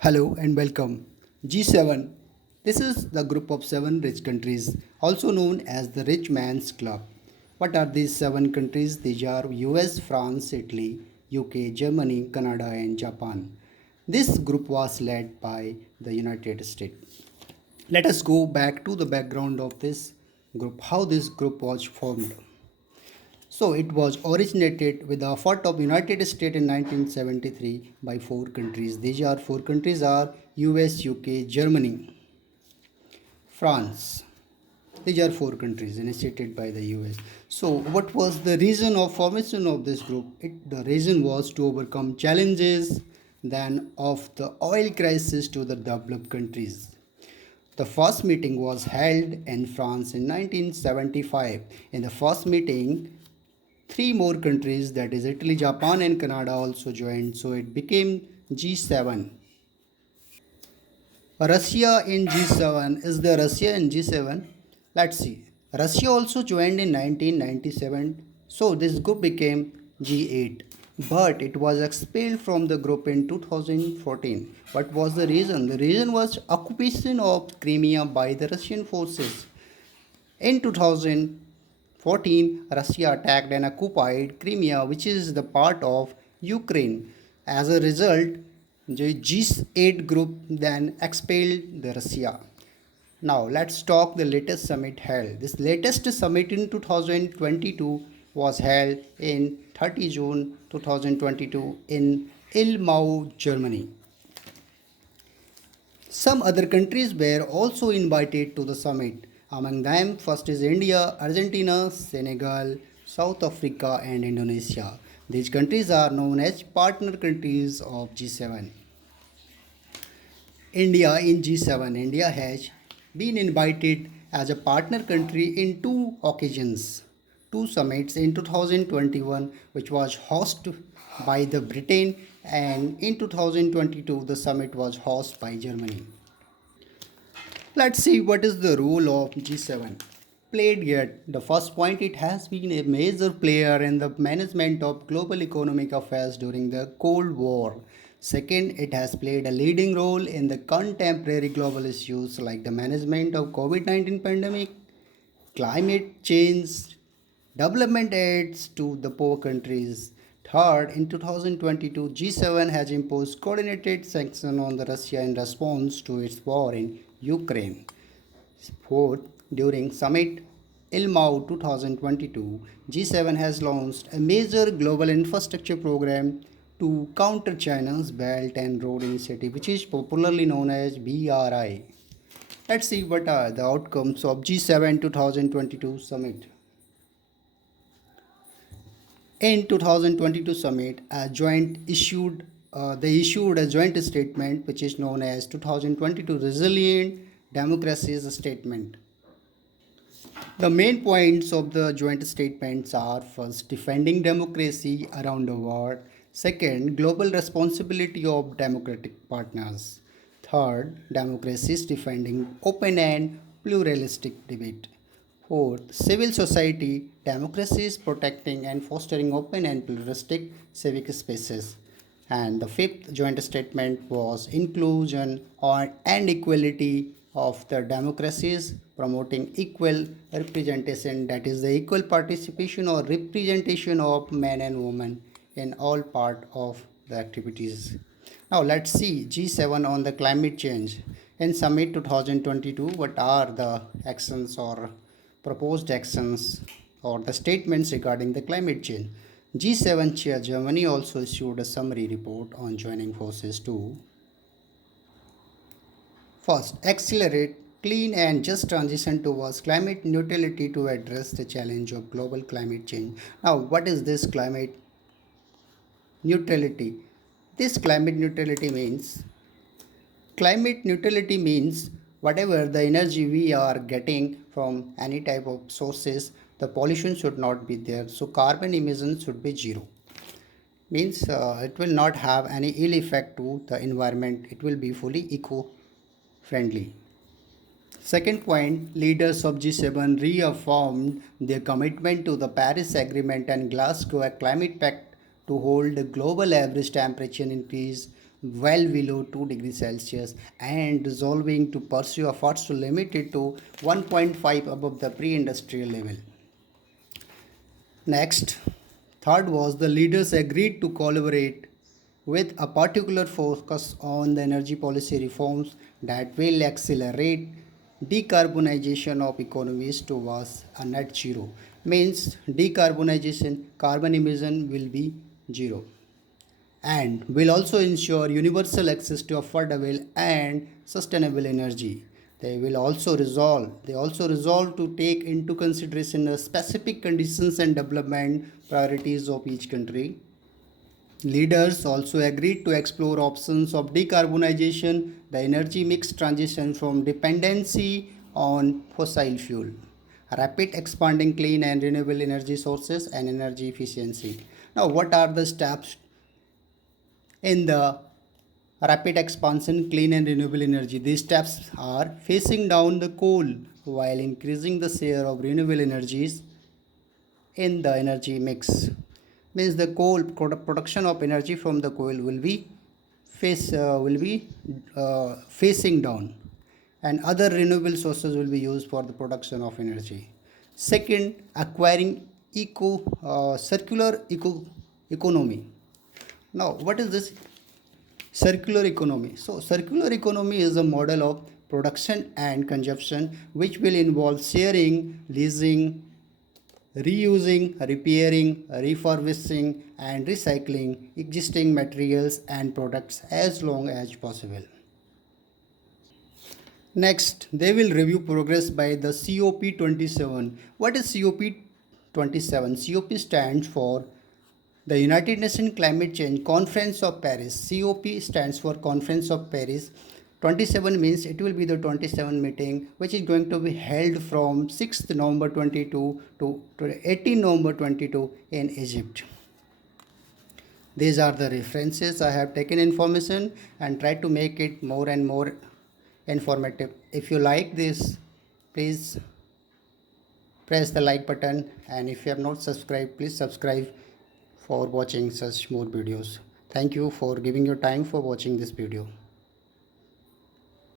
Hello and welcome. G7. This is the group of seven rich countries, also known as the Rich Man's Club. What are these seven countries? These are US, France, Italy, UK, Germany, Canada, and Japan. This group was led by the United States. Let us go back to the background of this group, how this group was formed. So it was originated with the effort of United States in 1973 by four countries. These are four countries are US, UK, Germany, France. These are four countries initiated by the US. So what was the reason of formation of this group? The reason was to overcome challenges then of the oil crisis to the developed countries. The first meeting was held in France in 1975. In the first meeting, three more countries, that is Italy, Japan, and Canada, also joined, so it became G7. Russia in G7. Is there Russia in G7? Let's see. Russia also joined in 1997, so this group became G8. But it was expelled from the group in 2014. What was the reason? The reason was occupation of Crimea by the Russian forces. In 2014, Russia attacked and occupied Crimea, which is the part of Ukraine. As a result, the G8 group then expelled the Russia. Now let's talk the latest summit held. This latest summit in 2022 was held in 30 June 2022 in Ilmau, Germany. Some other countries were also invited to the summit. Among them, first is India, Argentina, Senegal, South Africa, and Indonesia. These countries are known as partner countries of G7. India in G7. India has been invited as a partner country in two occasions. Two summits in 2021, which was hosted by the Britain, and in 2022 the summit was hosted by Germany. Let's see what is the role of G7 played yet. The first point, it has been a major player in the management of global economic affairs during the Cold War. Second, it has played a leading role in the contemporary global issues like the management of COVID-19 pandemic, climate change, development aids to the poor countries. Third, in 2022, G7 has imposed coordinated sanctions on the Russia in response to its war in Ukraine. Fourth, during Summit Ilmau 2022, G7 has launched a major global infrastructure program to counter China's Belt and Road Initiative, which is popularly known as BRI. Let's see what are the outcomes of G7 2022 summit. In 2022 summit, they issued a joint statement which is known as 2022 Resilient Democracies Statement. The main points of the joint statements are: first, defending democracy around the world; second, global responsibility of democratic partners; third, democracies defending open and pluralistic debate; fourth, civil society democracies protecting and fostering open and pluralistic civic spaces; and the fifth joint statement was inclusion and equality of the democracies, promoting equal representation, that is the equal participation or representation of men and women in all part of the activities. Now let's see G7 on the climate change. In summit 2022, what are the actions or proposed actions or the statements regarding the climate change? G7 chair Germany also issued a summary report on joining forces to: first, accelerate clean and just transition towards climate neutrality to address the challenge of global climate change. Now, what is this climate neutrality? This climate neutrality means whatever the energy we are getting from any type of sources, the pollution should not be there. So carbon emissions should be zero. Means it will not have any ill effect to the environment. It will be fully eco friendly. Second point, leaders of G7 reaffirmed their commitment to the Paris Agreement and Glasgow Climate Pact to hold the global average temperature increase well below 2 degrees Celsius and resolving to pursue efforts to limit it to 1.5 above the pre-industrial level. Next, third was the leaders agreed to collaborate with a particular focus on the energy policy reforms that will accelerate decarbonization of economies towards a net zero. Means decarbonization, carbon emission will be zero, and will also ensure universal access to affordable and sustainable energy. They also resolve to take into consideration the specific conditions and development priorities of each country. Leaders also agreed to explore options of decarbonization, the energy mix transition from dependency on fossil fuel, rapid expanding clean and renewable energy sources, and energy efficiency. Now, what are the steps in the rapid expansion clean and renewable energy? These steps are phasing down the coal while increasing the share of renewable energies in the energy mix. Means the coal production of energy from the coal will be facing down, and other renewable sources will be used for the production of energy. Second, acquiring circular economy. Now, what is this circular economy? So circular economy is a model of production and consumption which will involve sharing, leasing, reusing, repairing, refurbishing, and recycling existing materials and products as long as possible. Next, they will review progress by the COP27. What is COP27? COP stands for the United Nations Climate Change Conference of Paris. COP stands for Conference of Paris. 27 means it will be the 27 meeting which is going to be held from 6th November 22 to 18 November 22 in Egypt. These are the references. I have taken information and tried to make it more and more informative. If you like this, please press the like button, and if you have not subscribed, please subscribe for watching such more videos. Thank you for giving your time for watching this video.